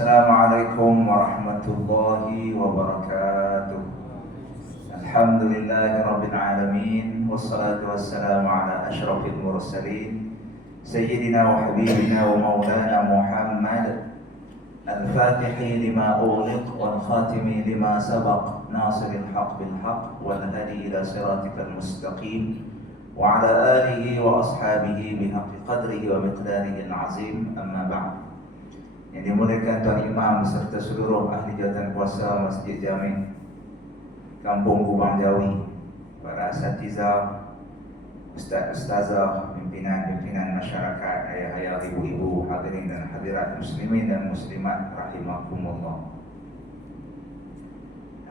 Assalamualaikum warahmatullahi wabarakatuh. Alhamdulillahi rabbil alamin, wassalatu wassalamu ala asyrafil mursalin sayyidina wa habibina wa maulana Muhammad al-fatihi lima ughliq wal khatimi lima sabaq nasiril haq bil haq wal hadi ila siratikal mustaqim wa ala alihi wa ashabihi bihaqqi qadrihi wa miqdarihi al-azim. Amma ba'd. Yang dimuliakan Tuan Imam beserta seluruh ahli jawatan kuasa Masjid Jami' Kampung Kubang Jawi, para asatidzah, ustaz-ustazah, pimpinan-pimpinan masyarakat, ayah-ayah, ibu-ibu, hadirin dan hadirat muslimin dan muslimat rahimakumullah.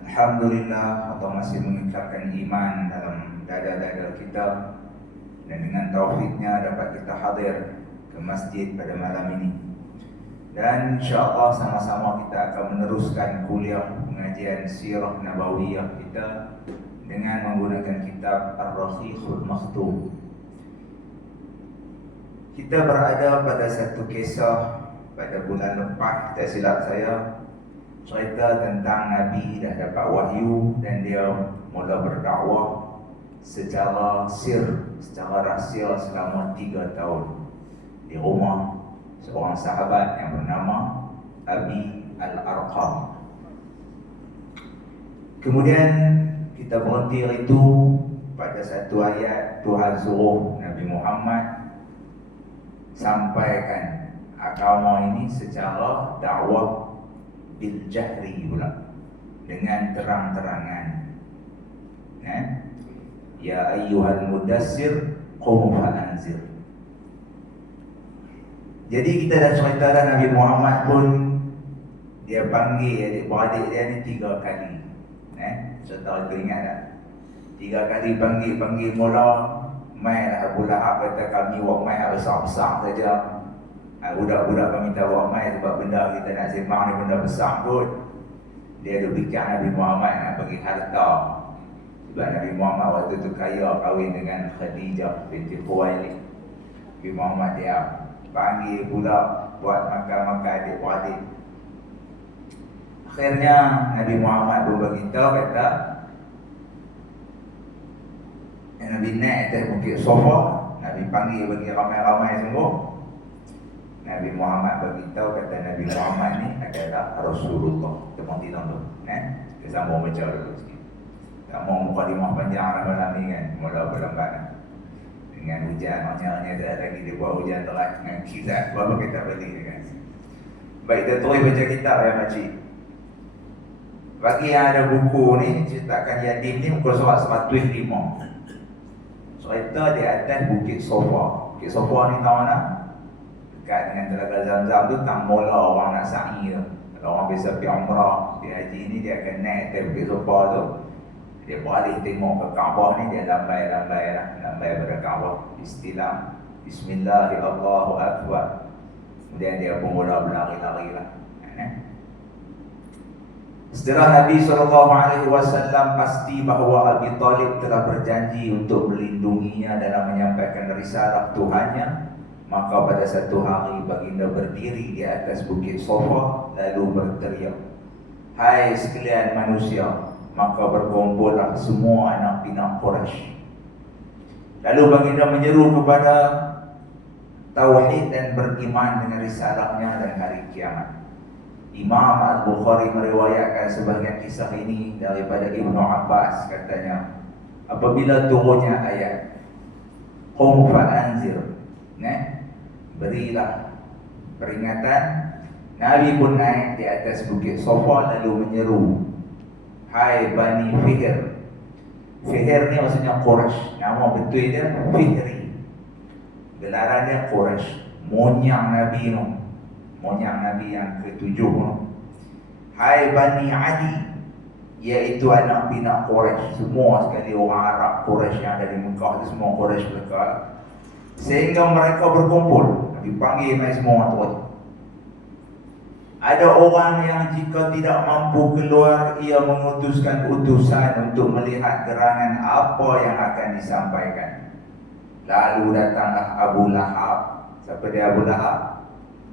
Alhamdulillah, Allah masih mengikarkan iman dalam dada-dada kita, dan dengan taufiknya dapat kita hadir ke masjid pada malam ini. Dan insyaAllah sama-sama kita akan meneruskan kuliah pengajian Sirah Nabawiyah kita dengan menggunakan kitab Ar-Rahiqul Makhtum. Kita berada pada satu kisah pada bulan lepas, tak silap saya, cerita tentang Nabi dah dapat wahyu dan dia mula berdakwah secara rahsia selama 3 tahun di rumah seorang sahabat yang bernama Abi Al-Arqam. Kemudian kita berhenti itu pada satu ayat Tuhan suruh Nabi Muhammad sampaikan agama ini secara dakwah bil jahri pula, dengan terang-terangan. Ya ayyuhal mudassir qum fa'anzir. Jadi kita dah cerita dah Nabi Muhammad pun dia panggil adik-beradik dia ni 3 kali. Cerita itu ingat tak? 3 kali panggil mula, mai lah Abu Lahab kata kami buat mai besar-besar saja. Budak-budak kami tak buat mai sebab benda kita nak sembang ni benda besar pun. Dia ada fikir Nabi Muhammad nak bagi harta. Sebab Nabi Muhammad waktu tu kaya, kahwin dengan Khadijah binti Khuwailid. Nabi Muhammad dia panggil pula buat makan-makan adik-beradik. Akhirnya Nabi Muhammad pun beritahu kata Nabi naik atas bukit Safa, Nabi panggil bagi ramai-ramai semua. Nabi Muhammad beritahu kata Nabi Muhammad ni adalah Rasulullah. Kita berhenti tu. Kita sambung baca dulu sikit. Tak mau mukadimah panjang malam ni kan, mula berlambat dengan hujan, maknanya dah lagi dia buat hujan telah dengan kizat, baru kita balik kan. Baik, kita terus baca kitab ya makcik. Bagi yang ada buku ni, cetakan Yadim ni muka surat 105. Cerita di atas Bukit Safa. Bukit Safa ni tahu tak? Dekat dengan Telaga Zamzam tu, tang mula orang nak sa'i tu. Kalau orang biasa pergi umrah, di haji ni dia akan naik atas Bukit Safa tu. Dia balik tengok ke Kaabah ni, dia lambai pada Kaabah, istilah Bismillahirrahmanirrahim. Kemudian dia pun mula berlari-lari lah. Setelah Nabi SAW pasti bahawa Abi Talib telah berjanji untuk melindunginya dalam menyampaikan risalah Tuhannya, maka pada satu hari baginda berdiri di atas Bukit Safa lalu berteriak, "Hai sekalian manusia!" Maka berkumpullah semua anak pinak Quraisy. Lalu baginda menyeru kepada tauhid dan beriman dengan risalahnya dan hari kiamat. Imam Al-Bukhari meriwayatkan sebahagian kisah ini daripada Ibnu Abbas, katanya apabila turunnya ayat qum fa'anzir, berilah peringatan, Nabi pun naik di atas Bukit Safa lalu menyeru, "Hai Bani Fihr." Fihr ni maksudnya Quraisy. Nama betul dia Fihri. Gelaran dia Quraisy. Monyang Nabi tu. Monyang Nabi yang ke-7 tu. "Hai Bani Adi." Iaitu anak pinak Quraisy. Semua sekali orang Arab Quraisy yang ada di Mekah tu, semua Quraisy mereka. Sehingga mereka berkumpul. Nabi panggil mereka semua tu. Ada orang yang jika tidak mampu keluar, ia mengutuskan utusan untuk melihat gerangan apa yang akan disampaikan. Lalu datanglah Abu Lahab. Siapa dia Abu Lahab?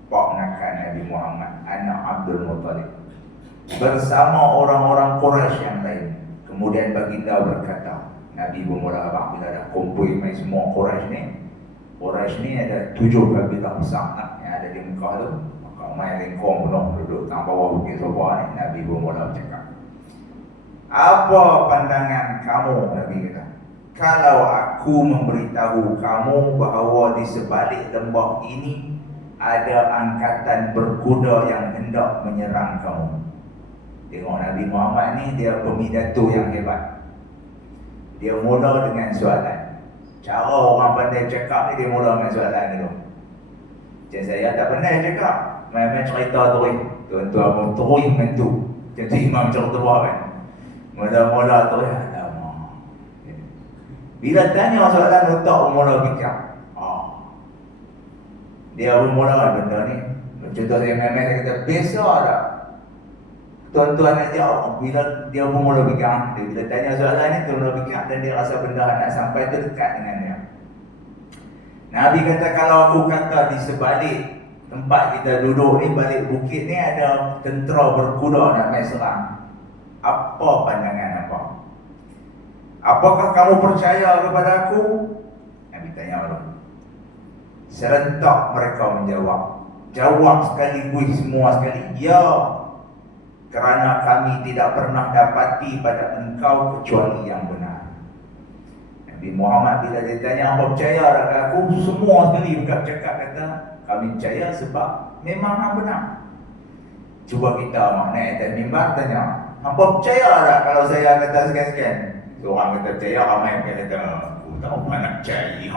ponakan Nabi Muhammad, anak Abdul Muttalib, bersama orang-orang Quraisy yang lain. Kemudian baginda berkata, Nabi bermula abang bila dah kumpul mai semua Quraisy ni ada 7 kabilah besar yang ada di Mekah tu. Maka mai lengkong penuh duduk tang bawah bukit Safa ni. Nabi bermula bercakap, apa pandangan kamu, Nabi kata, kalau aku memberitahu kamu bahawa di sebalik lembah ini ada angkatan berkuda yang hendak menyerang kamu. Tengok Nabi Muhammad ni, dia pemidato yang hebat. Dia mula dengan soalan. Cara orang pandai cakap ni, dia mula dengan soalan ni tu. Macam saya tak pandai cakap, main-main cerita terus. Tuan-tuan abang terus mentu. Macam tu imam cerita kan. Mula-mula terus, alamak. Bila tanya soalan, otak mula fikir. Dia mula benda ni. Contoh saya main-main, saya kata, biasa tak? Tuan-tuan nak jawab. Bila dia pun mula fikir, bila tanya soalan ni, dia mula fikir dan dia rasa benda nak sampai terdekat dengan dia. Nabi kata, kalau aku kata di sebalik tempat kita duduk ni, balik bukit ni ada tentera berkuda nak main serang, apa pandangan apa? Apakah kamu percaya kepada aku? Nabi tanya dulu. Serentak mereka menjawab. Jawab sekaligus semua sekali, ya, kerana kami tidak pernah dapati pada engkau kecuali yang benar. Nabi Muhammad bila dia tanya, apa percaya ke aku? Semua sekali bercakap kata, kami percaya sebab memang hang benar. Cuba kita naik atas mimbar tanya, hampa percaya tak kalau saya kata sekian-sekian? Seorang kata percaya, ramai yang kata, aku tak mana percaya.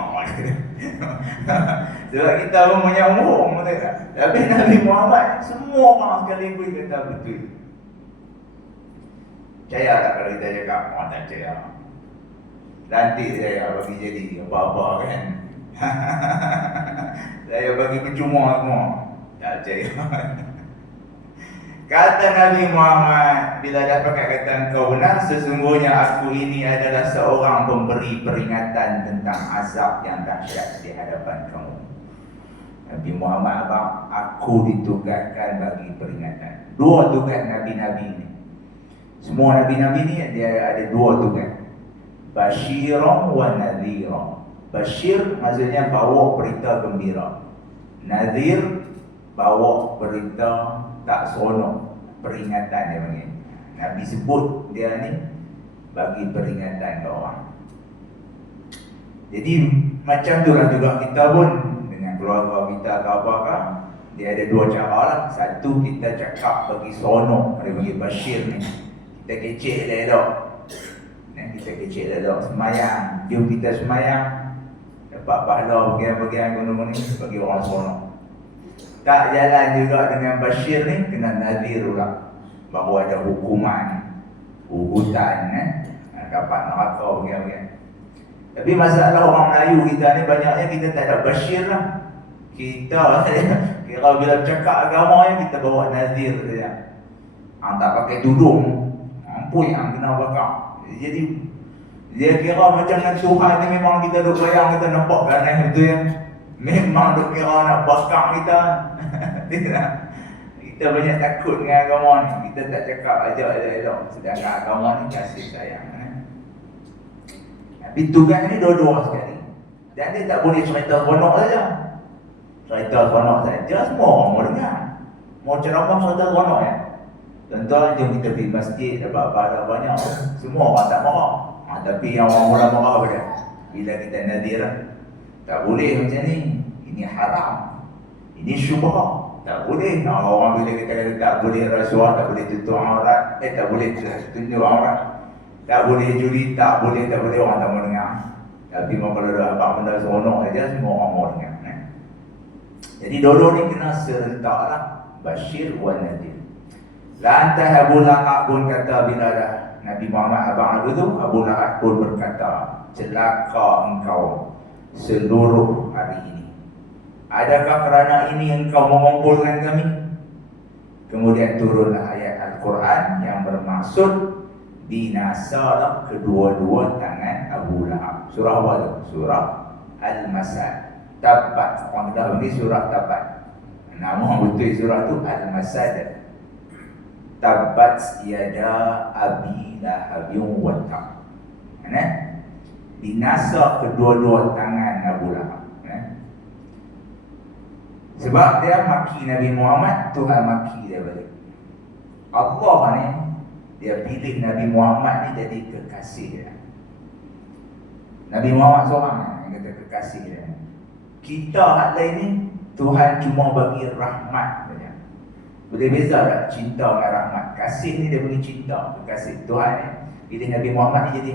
Sebab kita pun menyambung. Tapi Nabi Muhammad, semua orang sekali pun kata betul. Percaya tak kalau kita cakap, orang tak percaya. Nanti saya bagi jadi apa-apa kan. Saya bagi percuma semua. Tak percaya. Kata Nabi Muhammad, bila dapat kata engkau benar, sesungguhnya aku ini adalah seorang pemberi peringatan tentang azab yang dahsyat di hadapan kamu. Nabi Muhammad abang, aku ditugaskan bagi peringatan. 2 tugas Nabi-Nabi ini. Semua Nabi-Nabi ni dia ada 2 tugas. Basyiran wa nadhiran. Basyir maksudnya bawa berita gembira. Nadhir bawa berita tak seronok, peringatan dia panggil. Nabi sebut dia ni bagi peringatan ke orang. Jadi macam tu lah juga kita pun dengan keluarga kita ke apakah, dia ada 2 cara lah. Satu, kita cakap bagi seronok, dia panggil basyir ni. Kita kecil dia elok. Kita kecil dia elok. Semayang, jom kita semayang, dapat pahala bagian-bagian gunung ni, bagi orang seronok. Tak jalan juga dengan basyir ni, kena nadhir pula bahawa ada hukuman, hukutan, dapat neraka bagian-bagian. Tapi masalah orang Melayu kita ni, banyaknya kita tak ada basyir lah. Kita kira bila cakap agama ni, kita bawa nadhir saja. Hang tak pakai tudung, ampun yang kena bakar. Jadi dia kira macam dengan Tuhan ni, memang kita duk bayang, kita nampak ganas betul ya. Memang duk kira nak bakar kita. Kita banyak takut dengan agama ni. Kita tak cakap ajak elok. Sedangkan agama ni kasih sayang. Tapi tugas ni dua-dua sekali. Dan dia tak boleh cerita seronok saja. Cerita seronok saja semua orang mau dengar. Mau ceramah cerita seronok ya. Tuan-tuan, jom kita pergi masjid, dapat pahala banyak. Semua orang tak marah. Tapi yang orang mula marah apa dia? Bila kita nadir, tak boleh macam ni. Ini haram. Ini syubhah. Tak boleh. Orang bila kita kata tak boleh rasuah, tak boleh tutup aurat, tak boleh tunjuk aurat, tak boleh judi, tak boleh, orang tak mau dengar. Tapi kalau ada apa benda seronok aja, semua orang mau dengar. Jadi dua-dua ni kena serentak lah. Basyir wa nadir. Lantas Abu Lahab pun kata, bila dah Nabi Muhammad abang aku tu, Abu Lahab pun berkata, celaka engkau seluruh hari ini. Adakah kerana ini engkau mengumpulkan kami? Kemudian turunlah ayat Al-Quran yang bermaksud binasalah kedua-dua tangan Abu Lahab. Surah apa tu? Surah Al-Masad. Tabat. Orang kita panggil surah Tabat. Nama betul surah tu Al-Masad. Tabbat yada abi lahabin wa tab. Binasa kedua-dua tangan Abu Lahab. Sebab dia maki Nabi Muhammad, Tuhan maki dia balik. Allah ni, dia pilih Nabi Muhammad ni jadi kekasih dia. Nabi Muhammad seorang yang kata kekasih dia. Kita hak lain ni, Tuhan cuma bagi rahmat saja. Boleh beza tak cinta dengan rahmat? Kasih ni dia bagi cinta, kekasih. Tuhan ni pilih Nabi Muhammad ni jadi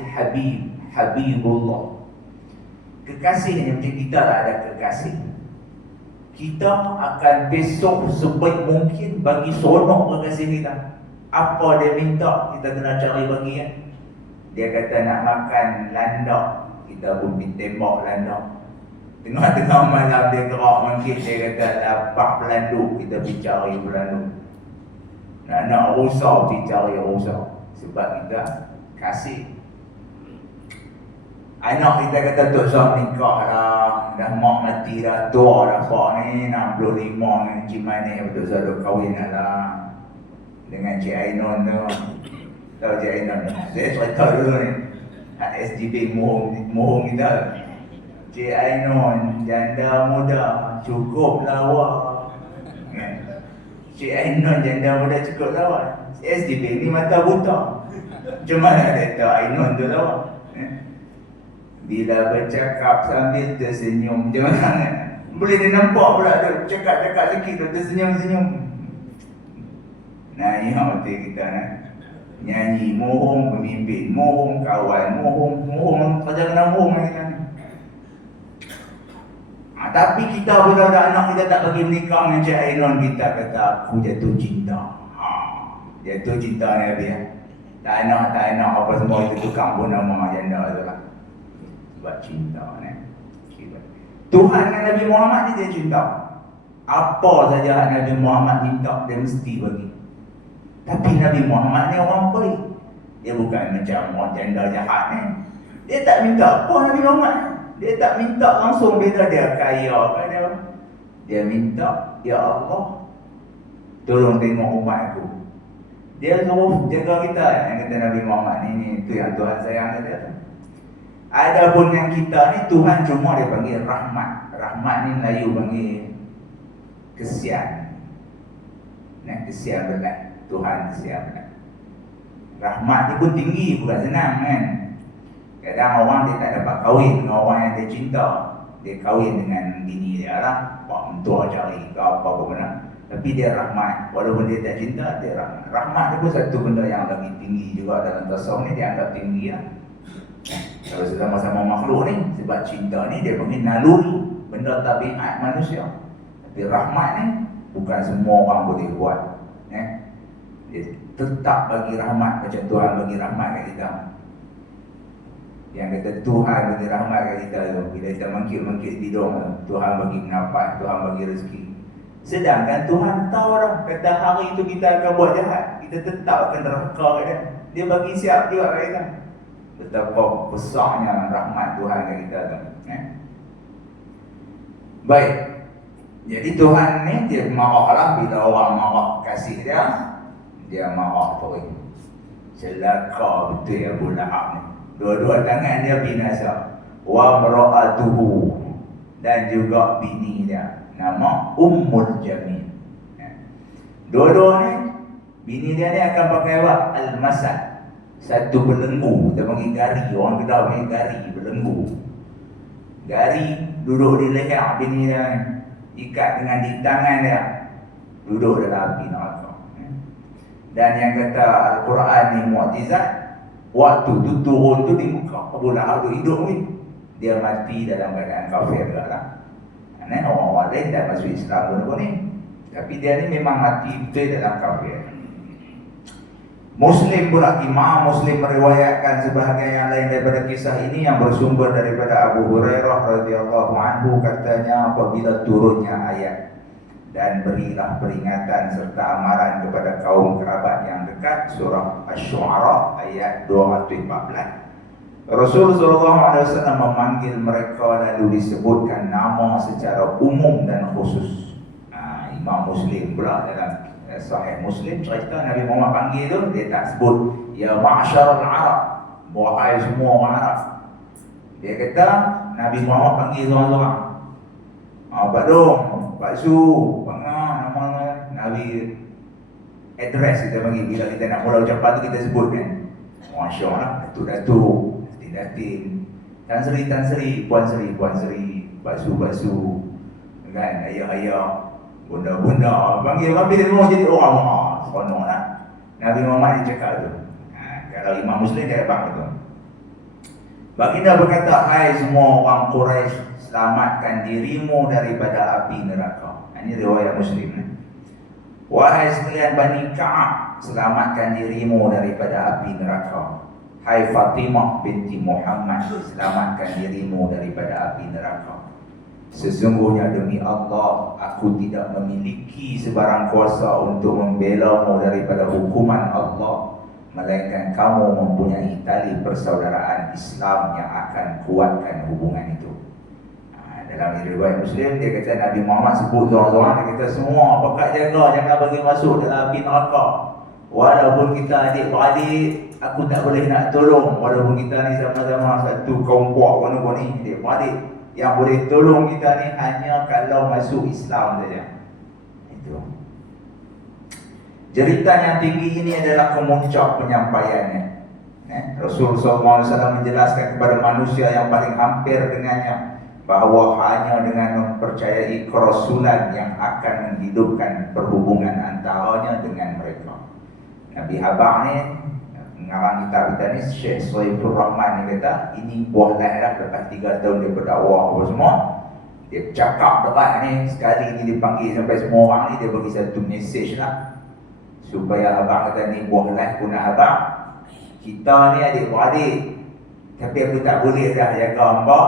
Habibullah. Kekasih ni macam kita tak ada kekasih. Kita akan besok sebaik mungkin bagi sonok kekasih kita. Apa dia minta, kita kena cari bagi ya. Dia kata nak makan landak, kita pun pergi tembak landak. Tengah-tengah malam dia gerak mungkin, dia kata dapat pelanduk, kita pergi cari pelanduk. Nak rusak, pergi cari rusak. Sebab kita kasih. Anak kita kata Tok Zah nikah dah mak mati dah, tua dah pak ni 65 ni, Cik Manik Tok Zah dah kahwin lah dengan Cik Ainon tu. Tahu Cik Ainon? Saya cerita dulu ni, SGB mohong kita. Cik Ainon janda muda cukup lawa. Cik Ainon janda muda cukup lawa. SGB ni mata buta. Macam mana dia tahu Ainon tu lawa? Bila bercakap sambil tersenyum, macam mana? Boleh dia nampak pula tu, cakap-cakap sikit tu, tersenyum-senyum. Nah, ini betul kita nak nyanyi, mohong pemimpin, mohong kawan, mohong saja kena mohong kita ni. Tapi kita bila ada anak kita tak bagi menikah dengan Cik Ainon, kita kata aku jatuh cinta. Jatuh cinta ni habis. Tak nak apa semua itu tukang pun nama janda tu lah. Sebab cinta ni. Tuhan dengan Nabi Muhammad ni dia cinta. Apa saja Nabi Muhammad minta dia mesti bagi. Tapi Nabi Muhammad ni orang baik. Dia bukan macam orang janda jahat ni. Dia tak minta apa Nabi Muhammad. Dia tak minta langsung beda dia kaya kan dia. Dia minta, ya Allah, tolong tengok umat aku. Dia suruh jaga kita yang kata Nabi Muhammad ni tu yang Tuhan sayang dia. Adapun yang kita ni Tuhan cuma dia panggil rahmat. Rahmat ni Melayu panggil kesian. Kesian berat. Tuhan kesian berat. Rahmat ni pun tinggi, bukan senang kan. Kadang orang dia tak dapat kahwin dengan orang yang dia cinta. Dia kahwin dengan bini dia lah, pak mentua cari ke apa benar. Tapi dia rahmat. Walaupun dia tak cinta, dia rahmat. Rahmat ni pun satu benda yang lebih tinggi juga dalam tasawuf ni, dia anggap tinggi lah. Kalau sama-sama makhluk ni, sebab cinta ni dia panggil naluri, benda tabiat manusia. Tapi rahmat ni bukan semua orang boleh buat. Dia tetap bagi rahmat macam Tuhan bagi rahmat kat kita. Yang kata Tuhan bagi rahmat kat kita tu, bila kita mangkit-mangkit tidur, Tuhan bagi nafas, Tuhan bagi rezeki. Sedangkan Tuhan tahu dah, kata hari itu kita akan buat jahat, kita tetap akan neraka kat dia. Dia bagi siap juga kat kita. Betapa besarnya rahmat Tuhan kat kita tu. Baik. Jadi Tuhan ni dia marahlah bila orang marah kasih dia. Dia marah terus. Celaka betul Abu Lahab ni. Dua-dua tangan dia binasa. Wa mara'atuhu, dan juga bini dia. Nama Ummul Jamil. Dua-dua ni, bini dia ni akan pakai apa? Al-Masad. Satu belenggu, kita panggil gari. Orang kita panggil gari, belenggu. Gari duduk di leher bini dia ni. Ikat dengan di tangan dia. Duduk dalam api neraka. Dan yang kata Al-Quran ni mu'jizat, waktu tu turun tu di muka Abu Lahab tu hidup ni, dia mati dalam keadaan kafir juga lah. Orang-orang lain tak masuk Islam pun ni, tapi dia ni memang mati betul dalam kafir. Muslim pula, Imam Muslim meriwayatkan sebahagian yang lain daripada kisah ini yang bersumber daripada Abu Hurairah radhiyallahu anhu, katanya apabila turunnya ayat dan berilah peringatan serta amaran kepada kaum kerabat yang dekat, surah Asy-Syu'ara ayat 214. Rasulullah SAW memanggil mereka lalu disebutkan nama secara umum dan khusus. Imam Muslim pula dalam Sahih Muslim cerita Nabi Muhammad panggil tu, dia tak sebut ya ma'syarul Arab, wahai semua orang Arab. Dia kata Nabi Muhammad panggil seorang-seorang. Pak Dong, Pak Su, Bangah, nama Nabi address kita panggil. Bila kita nak mula ucapan tu kita sebut kan, Masya Allah, Datuk-Datuk, Datin, Tan Sri, Puan Sri, Pak Su, kan, ayah-ayah, bunda-bunda, panggil semua jadi orang. Seronok lah Nabi Muhammad dia cakap tu. Kalau Imam Muslim dia dapat tu. Baginda berkata, hai semua orang Quraisy, selamatkan dirimu daripada api neraka. Ini riwayat Muslim. Wahai sekalian Bani Ka'ab, selamatkan dirimu daripada api neraka. Hai Fatimah binti Muhammad, selamatkan dirimu daripada api neraka. Sesungguhnya demi Allah, aku tidak memiliki sebarang kuasa untuk membela-Mu daripada hukuman Allah, melainkan kamu mempunyai tali persaudaraan Islam yang akan kuatkan hubungan itu. Dalam riwayat Muslim, dia kata Nabi Muhammad sebut seorang-seorang, dia kata semua pakat jaga, jangan bagi masuk dalam api neraka. Walaupun kita adik-beradik, aku tak boleh nak tolong. Walaupun kita ni sama-sama satu kaum puak mana-mana ni, adik-beradik, yang boleh tolong kita ni hanya kalau masuk Islam saja. Itu. Jeritan yang tinggi ini adalah kemuncak penyampaiannya. Rasulullah SAW menjelaskan kepada manusia yang paling hampir dengannya bahawa hanya dengan mempercayai kerasulan yang akan menghidupkan perhubungan antaranya dengan mereka. Nabi Habaq ni, pengarang kitab kita ni, Syekh Saiful Rahman ni kata, ini buah lahir lepas 3 tahun dia berdakwah apa semua. Dia cakap dekat ni, sekali ni dia panggil sampai semua orang ni, dia bagi satu message lah. Supaya abang kata ni buah lahir guna abang. Kita ni adik-beradik, tapi aku tak boleh dah jaga hamba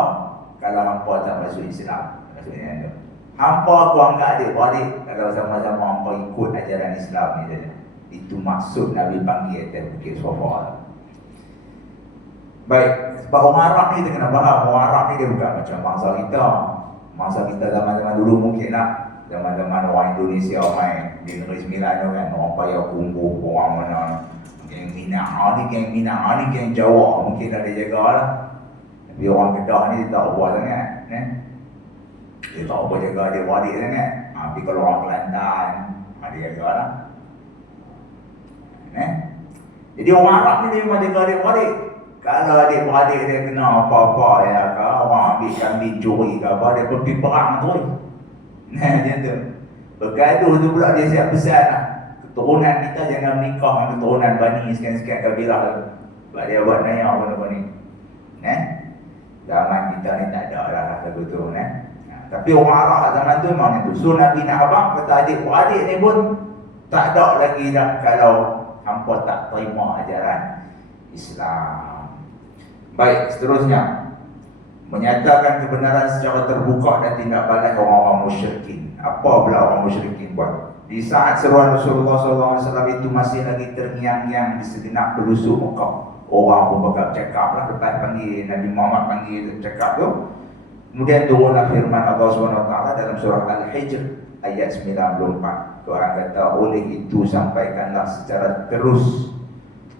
kalau hampa tak masuk Islam. Maksudnya tu, hampa aku anggap adik-beradik kalau sama-sama hampa ikut ajaran Islam ni saja. Itu maksud Nabi panggil atas Bukit Safa. Baik, sebab orang Arab ni kita kena faham, orang Arab ni dia bukan macam bangsa kita. Bangsa kita zaman-zaman dulu mungkin lah, zaman-zaman orang Indonesia main di Negeri Sembilan tu kan, orang payah kumbuh, orang mana geng Minang, ni geng Minang, ni geng Jawa, mungkin dah dia jaga lah. Tapi orang Kedah ni dia tak buat sangat, dia tak apa jaga adik-beradik sangat. Tapi kalau orang Kelantan, dia jaga lah. Jadi orang Arab ni dia memang jaga adik-beradik. Kalau adik-beradik dia kena apa-apa ya, orang ambil kambing curi ke apa, dia pergi perang tu. Macam tu. Bergaduh tu pula dia siap pesan lah, keturunan kita jangan menikah dengan keturunan Bani sekian-sekian kabilah tu, sebab dia buat naya benda-benda ni. Zaman kita ni tak ada lah lagu tu. Tapi orang Arab zaman tu memang tu. So Nabi nak abang kata adik-beradik ni pun tak ada lagi dah kalau hampa tak terima ajaran Islam. Baik, seterusnya menyatakan kebenaran secara terbuka dan tindak balas orang-orang musyrikin. Apa pula orang musyrikin buat? Di saat seruan Rasulullah SAW itu masih lagi terngiang-ngiang di segenap pelosok Mekah, orang pun bakal cakap lah, lepas panggil Nabi Muhammad panggil cakap tu. Kemudian turunlah firman Allah SWT dalam surah Al-Hijr ayat 94. Tuhan kata, oleh itu sampaikanlah secara terus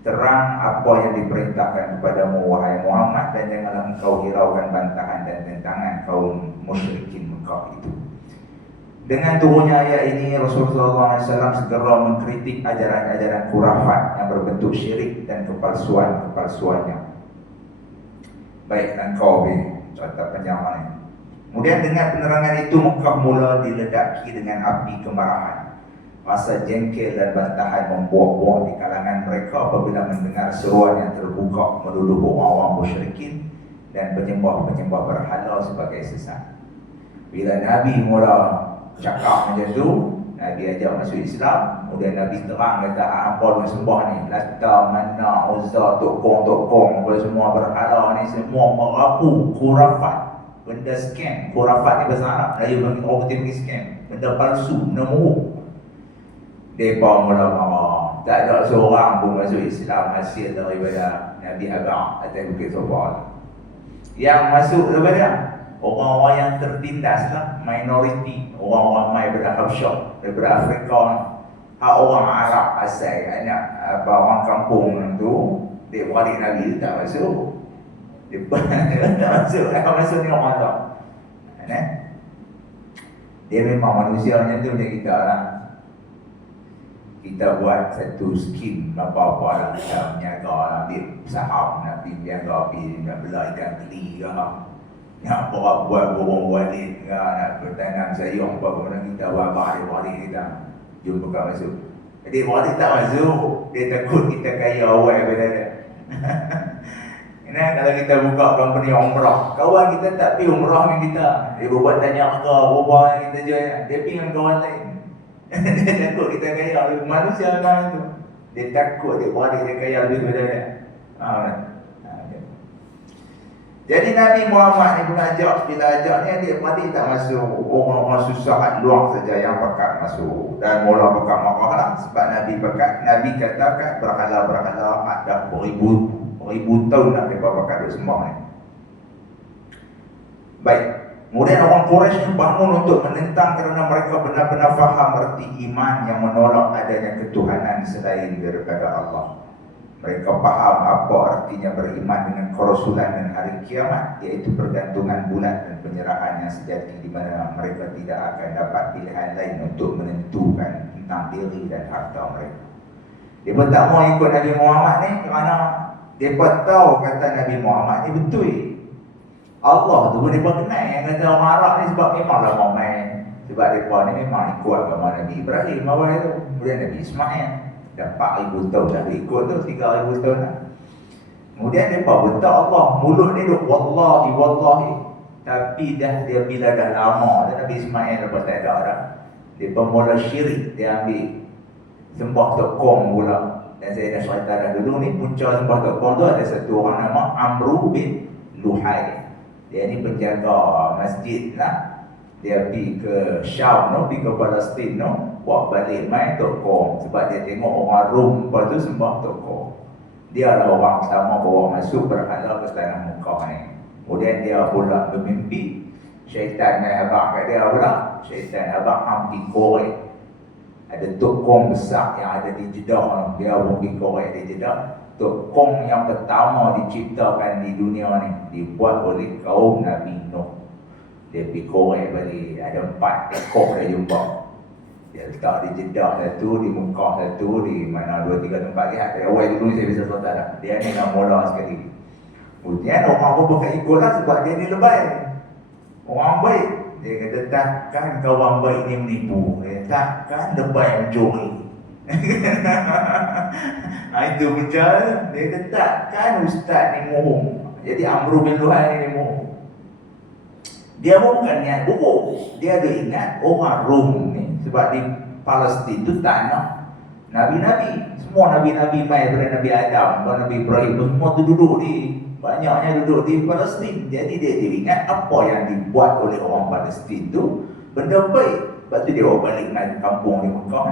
terang apa yang diperintahkan kepadamu wahai Muhammad, dan janganlah engkau hiraukan bantahan dan tentangan kaum musyrikin Mekah itu. Dengan turunnya ayat ini, Rasulullah SAW segera mengkritik ajaran-ajaran khurafat yang berbentuk syirik dan kepalsuannya. Baik, dan kau contoh panjang ni. Kemudian dengan penerangan itu, Mekah mula diledaki dengan api kemarahan. Rasa jengkel dan bantahan membuah-buah di kalangan mereka apabila mendengar seruan yang terbuka menuduh orang-orang musyrikin dan penyembah-penyembah berhala sebagai sesat. Bila Nabi mula cakap macam tu, Nabi ajak masuk Islam, kemudian Nabi terang kata apa yang sembah ni, Lata, Manna, Uzza, Tokong, apa semua berhala ni semua merapu, khurafat, benda scam. Khurafat ni bahasa Arab, Melayu bagi orang putih bagi scam, benda palsu, benda muruk. Mereka mula marah. Tak ada seorang pun masuk Islam hasil daripada Nabi Habaq atas Bukit Safa. Yang masuk daripada orang-orang yang tertindas lah, minoriti, orang-orang mai daripada Habsyah, daripada Afrika, orang Arab asal, anak orang kampung tu, dia waris Nabi tak masuk. Dia tak masuk, apa masuk ni orang tak. Dia memang manusia macam tu macam kita lah. Kita buat satu skim apa-apa lah, kita menjaga lah, ambil saham, nak pergi menjaga, nak bela ikan keli ke, nak buat borong walid ke, nak bertanam sayur apa kemudian kita buat walid kita jumpa kat masuk. Jadi walid tak masuk, dia takut kita kaya awal pada dia. Kalau kita buka company umrah, kawan kita tak pergi umrah dengan kita, dia buat tanya ke, berbual kita je, dia pergi dengan kawan lain. Dia takut kita kaya, manusia kan tu. Dia takut dia beradik dia kaya lebih daripada dia. Jadi Nabi Muhammad ni pun ajak, bila ajaknya dia beradik tak masuk. Orang-orang susah luar saja yang pekat masuk. Dan mula pekat marah lah. Sebab Nabi pekat, Nabi katakan berhala-berhala ada beribu tahun nak mereka pekat dia sembah ni. Baik. Kemudian orang Quraisy bangun untuk menentang kerana mereka benar-benar faham erti iman yang menolak adanya ketuhanan selain daripada Allah. Mereka faham apa artinya beriman dengan kerasulan dan hari kiamat, iaitu pergantungan bulan dan penyerahan yang sejati di mana mereka tidak akan dapat pilihan lain untuk menentukan tentang diri dan harta mereka. Dia pun tak mau ikut Nabi Muhammad ni kerana dia pun tahu kata Nabi Muhammad ni betul. Allah tu pun dia pun kenal yang kata orang Arab ni sebab memanglah orang main. Sebab mereka ni memang ikut agama Nabi Ibrahim awal tu. Kemudian Nabi Ismail dah 4,000 tahun dah ikut tu, 3,000 tahun dah. Kemudian mereka betul Allah, mulut ni duk wallahi wallahi. Tapi dah dia bila dah lama dah Nabi Ismail lepas tak ada dah. Dia mula syirik, dia ambil sembah Tok Kong pula. Dan saya dah cerita dah dulu ni, punca sembah Tok Kong tu ada satu orang nama Amru bin Luhai. Dia ni penjaga masjid lah. Dia pergi ke Syam no, pergi ke Palestin no, buat balik main Tok Kong. Sebab dia tengok orang Rom lepas tu sembah Tok Kong. Dia lah orang pertama bawa masuk berhala ke tanah Mekah ni. Kemudian dia pula bermimpi, syaitan naik abang kat dia pula. Syaitan abang hampir korek. Ada Tok Kong besar yang ada di Jeddah, dia pun pergi korek di Jeddah. Tok Kong yang pertama diciptakan di dunia ni dibuat oleh kaum Nabi Nuh. Dia pergi korek balik, ada 4 ekor dia jumpa. Dia letak di Jeddah satu, di Mekah satu, di mana 2-3 tempat lihat. Dari awal dulu saya bisa cerita dah. Dia ni nak mula sekali. Kemudian orang pun pakai ikut lah sebab dia ni lebay. Orang baik. Dia kata takkan kawan baik ni menipu. Dia takkan lebay mencuri. Itu berjalan. Dia kata takkan ustaz ni mohong. Jadi Amru bin Luhai ni mohong. Dia bukan niat buruk. Dia ada ingat orang Rom ni. Sebab di Palestin tu tanah Nabi-Nabi. Semua Nabi-Nabi mai daripada Nabi Adam, Nabi Ibrahim, semua tu duduk di, banyaknya duduk di Palestin. Jadi dia ingat apa yang dibuat oleh orang Palestin tu benda baik. Lepas tu dia balik naik kampung di Mekah.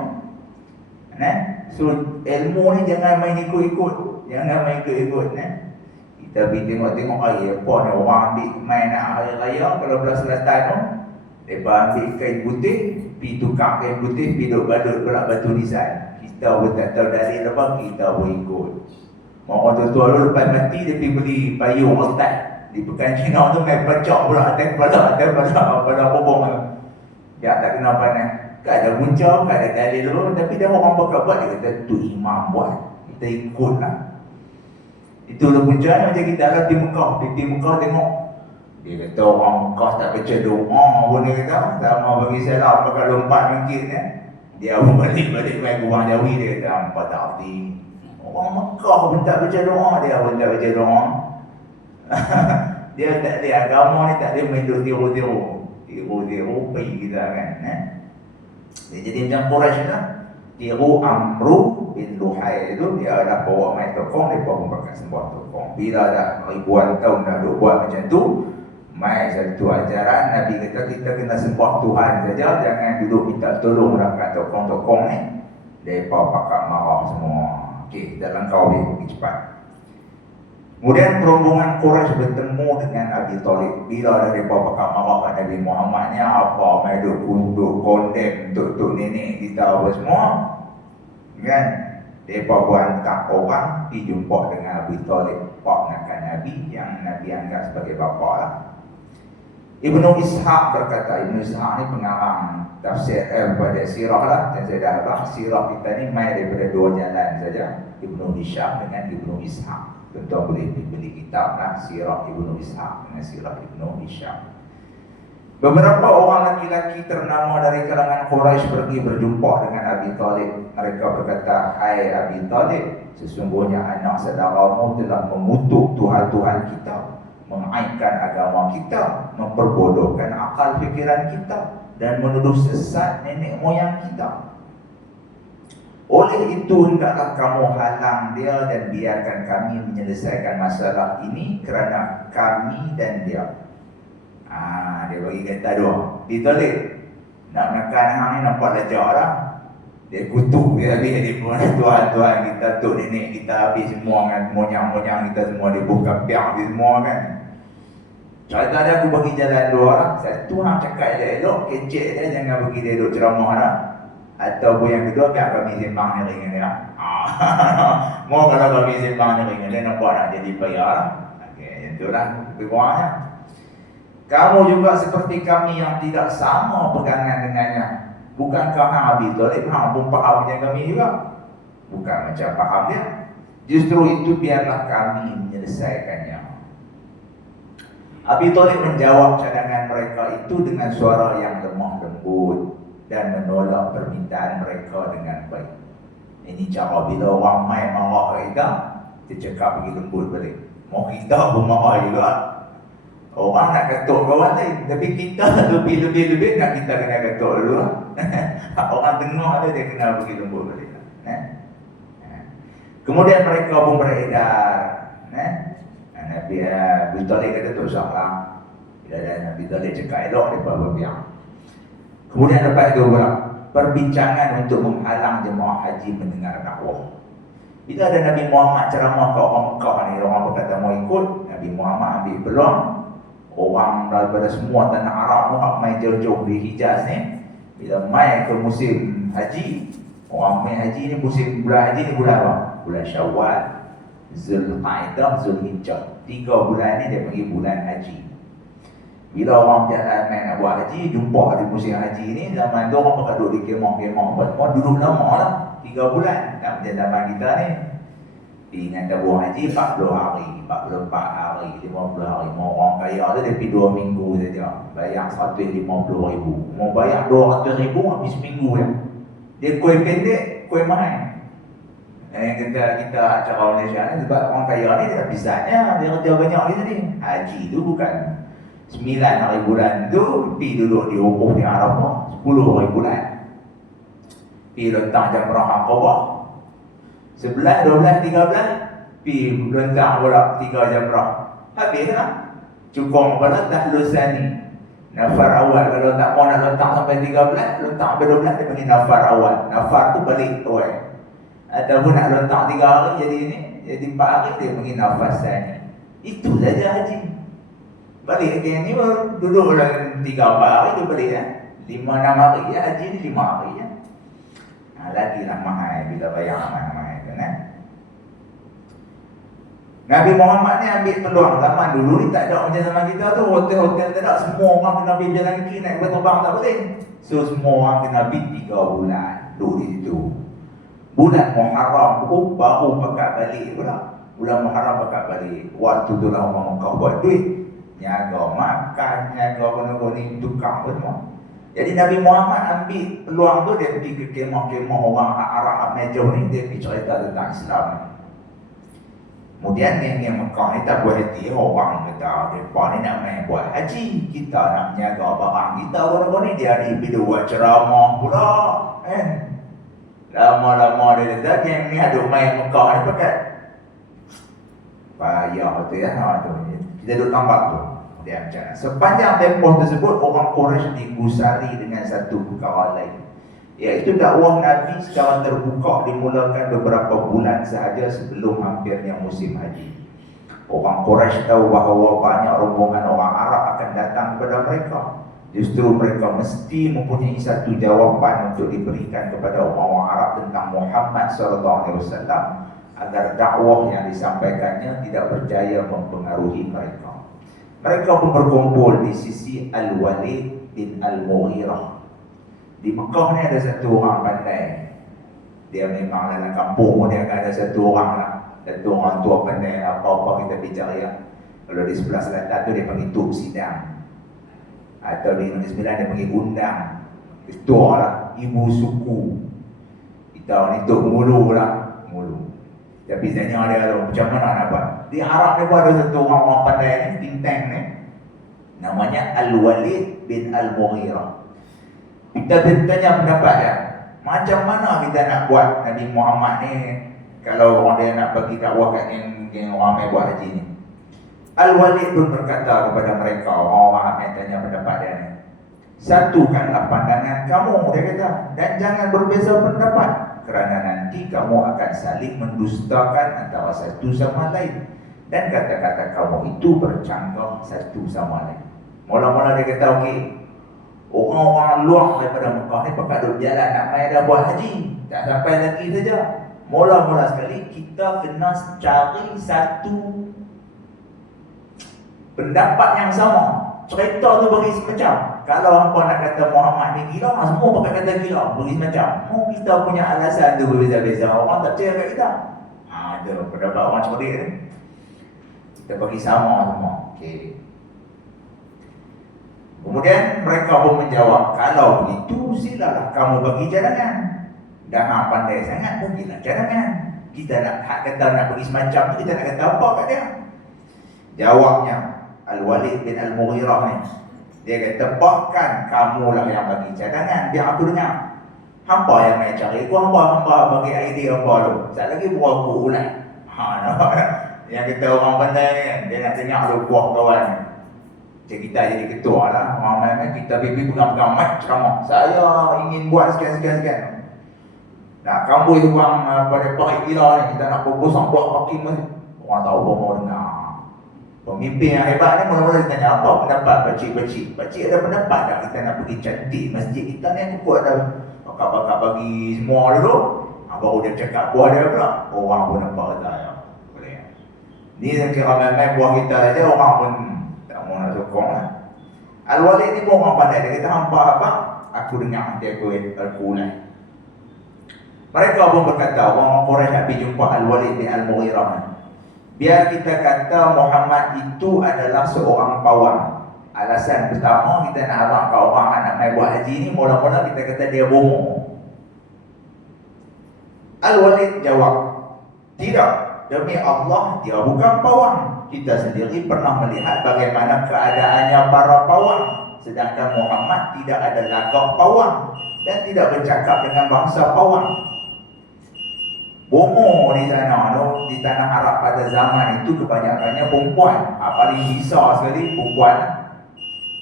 So ilmu ni jangan main ikut-ikut. Jangan main ikut-ikut. Kita pergi tengok-tengok air apa ni orang ambil main nak hari raya. Kalau belah selatan tu mereka ambil kain putih, pergi tukar kain putih, pergi duduk balut pula batu nisan. Kita pun tak tahu dari lepas, kita pun ikut. Orang tua-tua tu lepas mati dia pergi beli payung otak. Di pekan Cina tu main pecah pula atas kepala bobong tu. Dia tak kena panas. Tak ada punca, tak ada dalil tu. Tapi dah orang bakal buat, dia kata tu imam buat, kita ikut lah. Itulah punca macam kita lah di Mekah. Di Mekah tengok, dia kata orang Mekah tak baca doa pun dia kata. Sama bagi salam bakal lompat mungkin kan. Dia pun balik main kurang jawi. Dia kata apa tak arti. Orang Mekah pun tak baca doa. Dia pun tak baca doa. Dia tak ada agama ni, tak ada main tiru-tiru. Tiru-tiru pergi kita kan. Dia jadi macam Quraisy lah. Tiru Amru bin Luhai tu, dia dah bawa main tokong, dia pun pakai sembah tokong. Bila dah ribuan tahun dah duk buat macam tu, mai satu ajaran Nabi kata kita kena sembah Tuhan saja, jangan duduk minta tolong dekat tokong-tokong ni. Depa pakak marah semua. Okey, kita langkau dia pergi cepat. Kemudian rombongan Quraisy bertemu dengan Abi Thalib. Bila ada mereka bakal marah kat Nabi Muhammad ni, apa mai duk kondem untuk nenek kita apa semua. Kan? Mereka hantar orang pergi jumpa dengan Abi Thalib, pak ngakan Nabi yang Nabi anggap sebagai bapa lah. Ibnu Ishaq berkata, Ibnu Ishaq ni pengarang tafsir pada sirah lah. Dan saya dah bahas sirah kita ni mai daripada dua jalan saja, Ibnu Hisham dengan Ibnu Ishaq. Tuan-tuan boleh beli kitab lah, sirah Ibnu Ishaq dengan sirah Ibnu Hisham. Beberapa orang laki-laki ternama dari kalangan Quraisy pergi berjumpa dengan Abi Thalib. Mereka berkata, hai Abi Thalib, sesungguhnya anak saudaramu telah mengutuk Tuhan-Tuhan kita, mengaibkan agama kita, memperbodohkan akal fikiran kita, dan menuduh sesat nenek moyang kita. Oleh itu hendaklah kamu halang dia dan biarkan kami menyelesaikan masalah ini kerana kami dan dia. Dia bagi kata dua. Dia Thalib nak menekan hang ni nampak lejak lah. Dia kutuk dia habis dia pun tuan-tuan kita, tok nenek kita habis semua kan, monyang-monyang kita semua dia buka piak dia semua kan. Cerita dia aku bagi jalan dua lah. Satu hang cakap elok-elok, kecek dia, jangan bagi dia duduk ceramah lah. Ataupun yang kedua, biar kami sembang ni ringan dia. Mau kalau kami sembang ni ringan dia, nampak nak jadi payah lah. Okey, itulah lebih kurangnya. Kamu juga seperti kami yang tidak sama pegangan dengannya. Bukankah hang Abi Thalib, hang pun faham macam kami juga? Bukan macam faham dia. Justru itu biarlah kami menyelesaikannya. Abi Thalib menjawab cadangan mereka itu dengan suara yang lemah lembut dan menolak permintaan mereka dengan baik. Ini cara bila orang main marah kita, dia cakap pergi lembut balik. Mau kita pun marah juga. Orang nak ketuk kawan lain, tapi kita lebih-lebih nak kita kena ketuk dulu lah. Orang tengah dia kena pergi lembut balik. Kemudian mereka pun beredar. Nabi Abi Thalib kata tak usahlah. Bila Nabi Thalib cakap elok, mereka berbiang. Kemudian lepas itu pula perbincangan untuk menghalang jemaah haji mendengar dakwah. Bila ada Nabi Muhammad ceramah ke orang Mekah ni, orang berkata mau ikut, Nabi Muhammad ambil peluang. Orang daripada semua tanah Arab tu mai jauh-jauh di Hijaz ni, bila mai ke musim haji, orang mai haji ni musim bulan haji ni bulan apa? Bulan Syawal, Zulqa'dah, Zulhijjah. 3 bulan ni dia panggil bulan haji. Bila orang jalan main nak buat haji, jumpa di musim haji ni, zaman tu orang pakai duduk di kemah-kemah apa semua, duduk lama lah 3 bulan. Tak macam zaman kita ni, dengan tabung haji 40 hari, 44 hari, 50 hari. Mau orang kaya tu dia pergi 2 minggu saja, bayar 150,000. Mau bayar 200,000 habis seminggu ya. Dia kuih pendek, kuih mahal. Kita cara Malaysia ni, sebab orang kaya ni dia pisahnya, dia kerja banyak ni tadi. Haji tu bukan 9 hari bulan tu pergi duduk di Wukuf di Arafah, 10 hari bulan pergi letak Jamrah Aqabah, 11, 12, 13 pergi letak pula 3 Jamrah. Habis lah. Cukup pada tahlusan ni, nafar awal. Kalau tak mau nak letak sampai 13, letak sampai 12, dia panggil nafar awal. Nafar tu balik tuai. Ataupun nak letak 3 hari jadi ni, jadi 4 hari, dia panggil nafasan ni. Itu saja haji. Balik ke ni baru duduk dalam 3-4 hari dia balik ya. 5-6 hari ya, haji ni 5 hari ya. Lagi lah mahal bila bayar mahal-mahal kan. Nabi Muhammad ni ambil peluang. Zaman dulu ni tak ada macam zaman kita tu, hotel-hotel tak ada, semua orang kena pergi jalan kaki, naik kereta terbang tak boleh. So semua orang kena pergi 3 bulan duduk di situ. Bulan Muharram tu baru pakat balik pula. Bulan Muharram pakat balik. Waktu tu lah orang Mekah buat duit, nyaga makan, nyaga benda-benda ni, tukang semua. Jadi Nabi Muhammad ambil peluang tu, dia pergi ke kemah-kemah orang Arab Najaf ni, dia pergi cerita tentang Islam. Kemudian yang Mekah ni tak buat hati, orang kata mereka ni nak main buat haji, kita nak menjaga barang kita, benda-benda ni dia pergi buat ceramah pula kan. Lama-lama dia kata yang ni ada main Mekah ni pakat payah tu ya. Kita duduk tambak tu. Dia macam sepanjang tempoh tersebut, orang Quraisy digusari dengan satu perkara lain, iaitu dakwah Nabi secara terbuka dimulakan beberapa bulan sahaja sebelum hampirnya musim haji. Orang Quraisy tahu bahawa banyak rombongan orang Arab akan datang kepada mereka. Justru mereka mesti mempunyai satu jawapan untuk diberikan kepada orang-orang Arab tentang Muhammad SAW, agar dakwah yang disampaikannya tidak berjaya mempengaruhi mereka. Mereka pun berkumpul di sisi Al-Walid bin Al-Mughirah. Di Mekah ni ada satu orang pandai. Dia memang dalam kampung dia akan ada satu orang lah, satu orang tua pandai apa-apa kita bicara ya. Kalau di sebelah selatan tu dia panggil Tuk Sidang, atau di Negeri Sembilan dia panggil Undang. Ketua lah, ibu suku. Kita ni Tuk Mulu lah, Mulu. Tapi tanya dia tu, macam mana nak buat? Di Arab ni pun ada satu orang pandai ni, tintang ni, namanya Al-Walid bin Al-Mughirah. Kita tanya pendapat dia, macam mana kita nak buat Nabi Muhammad ni kalau orang dia nak bagi dakwah kat geng orang mai buat haji ni. Al-Walid pun berkata kepada mereka, orang-orang yang tanya pendapat dia ni, satukanlah pandangan kamu, dia kata, dan jangan berbeza pendapat, kerana nanti kamu akan saling mendustakan antara satu sama lain, dan kata-kata kamu itu bercanggah satu sama lain. Mula-mula dia kata, okey, orang-orang luar daripada Mekah ni pakat duduk jalan nak mai dah buat haji, tak sampai lagi saja. Mula-mula sekali kita kena cari satu pendapat yang sama. Cerita tu bagi semacam, kalau hampa nak kata Muhammad ni gila, semua pakai kata gila, bagi semacam. Kita punya alasan tu berbeza-beza, orang tak percaya kat kita. Ada pendapat orang seperti ni, kita bagi sama semua. Okey. Kemudian mereka pun menjawab, kalau begitu silalah kamu bagi cadangan. Dah hang pandai sangat, mungkinlah cadangan. Kita nak kata nak bagi semacam tu, kita nak kata apa kat dia? Jawabnya Al-Walid bin Al-Mughirah ni, dia kata, bahkan kamulah yang bagi cadangan, biar aku dengar. Hampa yang main cari aku, hampa bagi idea apa tu. Sekali lagi buah aku ulang. Yang kita orang pandai ni kan, dia nak tengok tu buah kawan ni. Macam kita jadi ketua lah, orang main kita pipi pegang-pegang mic ceramah, saya ingin buat sekian-sekian. Nak kambui orang pada baik gila ni, kita nak proposal buat parking masjid. Orang tahu pun mau dengar. Pemimpin yang hebat ni mula-mula ditanya, apa pendapat pakcik-pakcik? Pakcik ada pendapat tak kita nak pergi cantik masjid kita ni? Aku buat dah bakar-bakar bagi semua dulu. Baru dia cakap buah dia pula, orang pun nampak kata ya, boleh. Ni kira main-main buah kita aja, orang pun tak mau nak sokong lah. Al-Walid ni pun orang pandai, dia kata, hampa apa? Aku dengar nanti aku ulang. Mereka pun berkata, orang Quraisy nak pergi jumpa Al-Walid bin Al-Mughirah, biar kita kata Muhammad itu adalah seorang pawang. Alasan pertama kita nak harapkan orang nak mai buat haji ni, mula-mula kita kata dia bomoh. Al-Walid jawab, tidak, demi Allah dia bukan pawang. Kita sendiri pernah melihat bagaimana keadaannya para pawang, sedangkan Muhammad tidak ada lagak pawang dan tidak bercakap dengan bahasa pawang. Bomoh di sana, di tanah Arab pada zaman itu kebanyakannya perempuan. Paling bisa sekali perempuan.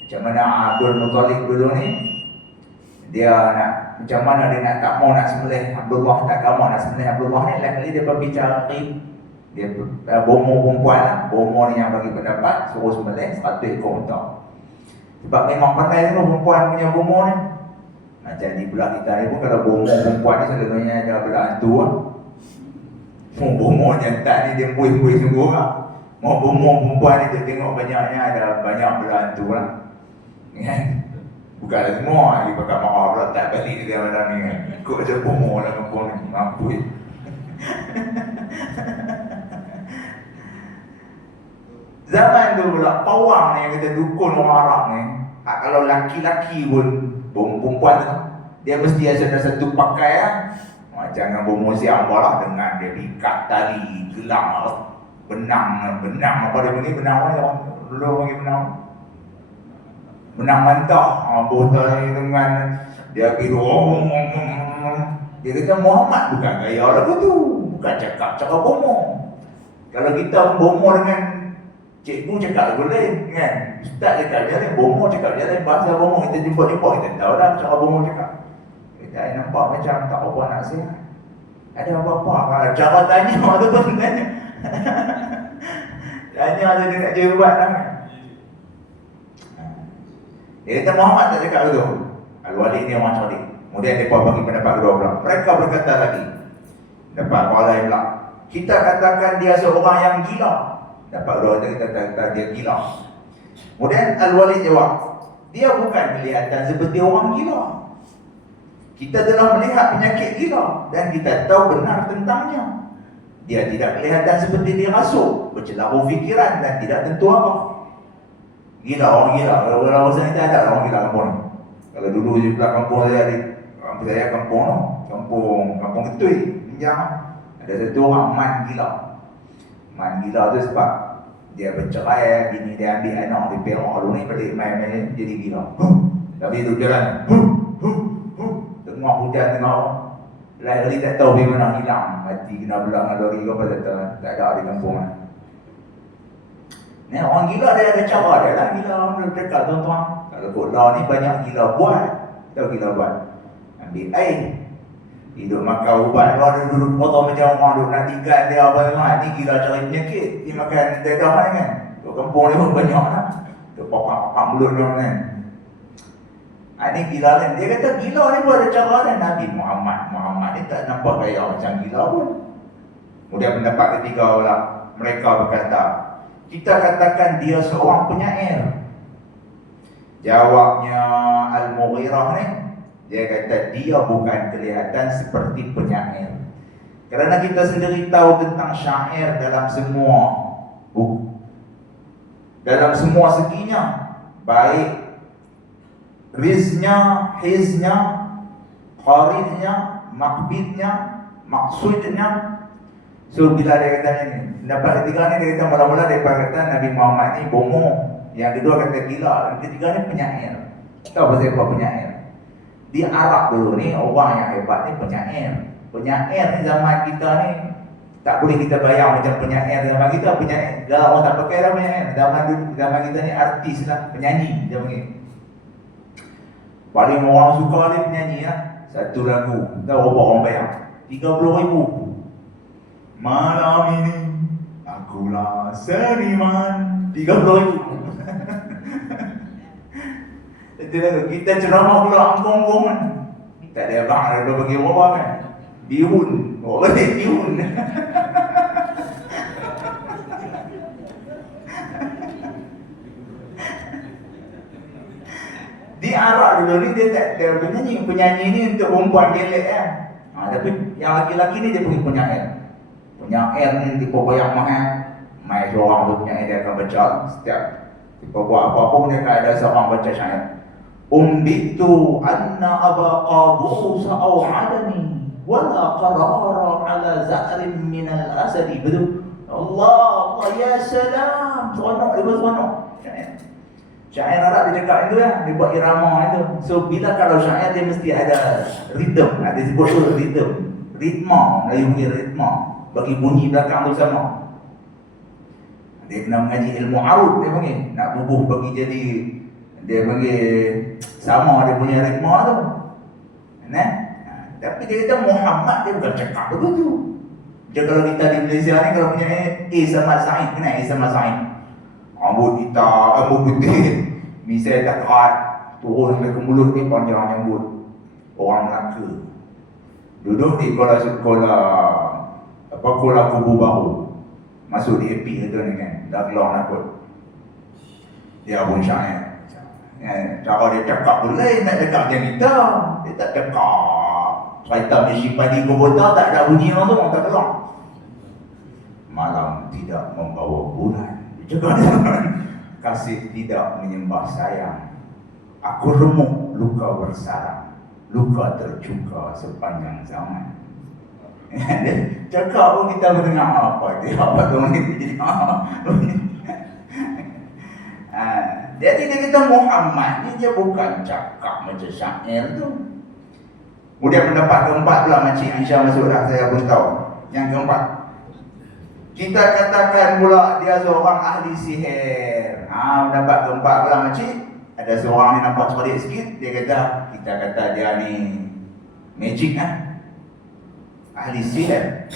Macam mana Abdul Muttalib dulu ni, dia nak, macam mana dia nak tak mau nak sembelih Abdullah, tak mau nak sembelih Abdullah ni, lain kali dia berbicara dia bomoh perempuan lah. Bomoh ni yang bagi pendapat suruh sembelih 100 ekor unta. Sebab memang pandai tu perempuan punya bomoh ni. Macam di belah kita ni pun, kalau bomoh perempuan ni selalunya ada belah hantu lah. Bomoh jantan ni dia buih-buih sungguh lah. Mau bomoh perempuan ni dia tengok banyaknya ada banyak belah hantu lah. Bukanlah semua, dia pakai marah pula tak balik dia macam ni kan. Ikut je bomoh lah perempuan ni, mampus. Zaman tu pula, pawang ni yang kata dukun orang Arab ni, kalau laki-laki pun perempuan tu, dia mesti ada satu pakai lah. Jangan bermuzik apa lah, dengan dia ikat tali, gelang, benang apa dia panggil, benang apa dia dulu panggil benang mantap, botol ni dengan dia pergi dia kata Muhammad bukan gaya lagu tu, bukan cakap bomoh. Kalau kita bomoh dengan cikgu cakap lagu lain kan, ustaz cakap je lain, bomoh cakap je lain, bahasa bomoh kita jumpa kita tahu dah cara bomoh cakap. Kita nampak macam tak apa nak sihat. Ada apa-apa, cara tanya tu pun tanya. Tanya tu dia nak cari ubat lah. Dia kata Muhammad tak cakap begitu. Al-Walid ni orang cerdik. Kemudian mereka bagi pendapat kedua pula. Mereka berkata lagi. Dapat orang lain pula. Kita katakan dia seorang yang gila. Dapat kedua kita kata dia gila. Kemudian Al-Walid jawab, dia bukan kelihatan seperti orang gila. Kita telah melihat penyakit gila dan kita tahu benar tentangnya. Dia tidak kelihatan seperti dirasuk, bercelaru fikiran dan tidak tentu apa. Gila, orang gila. Kalau masa ni tak ada orang gila kampung ni. Kalau dulu je pula kampung saya kampung Ketui, Pinjang. Ada satu orang man gila. Man gila tu sebab dia bercerai, bini dia ambil anak di Perak dulu ni, balik main jadi gila. Tapi tu jalan. Tengah hujan tengah lari tak tahu di mana hilang, mati kena belang dengan lori ke apa tak ada di kampung ni. Ni orang gila dia ada cara dia lah. Gila orang boleh cakap tuan-tuan. Kalau bola ni banyak gila buat. Tahu gila buat? Ambil air, hidup makan ubat. Kalau ada duduk potong macam orang duduk nak tinggal dia apa memang. Ni gila cari penyakit. Dia makan dedah ni kan. Di kampung ni pun banyak lah. Dia papak-papak mulut dia kan. Ini gila kan. Dia kata gila ni pun ada cara kan. Nabi Muhammad ni tak nampak gaya macam gila pun. Kemudian pendapat ketiga pula. Mereka berkata, kita katakan dia seorang penyair. Jawabnya Al-Mughirah ni, dia kata dia bukan kelihatan seperti penyair. Kerana kita sendiri tahu tentang syair dalam semua buku, dalam semua seginya, baik riznya, hiznya, qaridnya, makbidnya, maksudnya. So bila dia kata ni, pendapat ketiga ni dia kata mula-mula dia kata Nabi Muhammad ni bomo. Yang kedua kata gila. Yang ketiga ni penyair. Tahu pasal apa penyair? Di Arab dulu ni orang yang hebat ni penyair. Penyair ni zaman kita ni tak boleh kita bayang macam penyair zaman kita. Penyair galak orang tak pakai dah penyair. Zaman kita ni artis lah, penyanyi dia panggil. Paling orang suka ni penyanyi lah. Satu lagu, tahu berapa orang bayar? 30,000. Malam ini akulah seniman. 30,000. Kita ceramah pula angkong-angkong kan. Tak ada abang ada bagi berapa kan. Bihun. Oh balik bihun. Di Arab dulu ni dia tak ada penyanyi ni untuk perempuan gelek kan. Tapi yang laki-laki ni dia pergi penyair. Penyair ni tipe bayang mahal. Mai seorang tu penyair dia akan baca setiap tipe buat apa-apa pun dia akan ada seorang baca syair. Umbitu anna Aba Qabus aw'adani wala qarara ala za'rin minal asadi. Betul? Allah ya salam. Seronok, dia berseronok. Syair Arab dia cakap itu ya, dia buat irama itu. So bila kalau syair dia mesti ada rhythm, ada disebut tu rhythm, ritma, Melayu punya ritma, bagi bunyi belakang tu sama. Dia kena mengaji ilmu arud dia panggil, nak bubuh bagi jadi dia panggil sama dia punya ritma tu. Nah, tapi dia kata Muhammad dia bukan cakap begitu. Dia kalau kita di Malaysia ni kalau punya sama Said, kenal sama Said. Rambut hitam, rambut putih, misal tak kerat, turun sampai ke mulut ni panjang rambut. Orang Melaka. Duduk di Kuala Kubu Baru. Masuk di AP itu ni kan, dah keluar nakut. Dia pun syair. Cara dia cakap tu lain, tak cakap macam kita. Dia tak cakap kereta mesin padi kubota, tak ada bunyi orang tu, orang tak keluar. Malam tidak membawa bulan. Kasih tidak menyembah sayang. Aku remuk luka bersarang, luka tercuka sepanjang zaman. Cakap pun kita mendengar apa dia, apa tu ni jadi jadi dia kata Muhammad ni dia bukan cakap macam syair tu. Kemudian pendapat keempat pula Makcik Aisyah masuk dah, saya pun tahu. Yang keempat, kita katakan pula dia seorang ahli sihir. Pendapat keempat pula Makcik, ada seorang ni nampak cerdik sikit, dia kata, kita kata dia ni magic ahli sihir.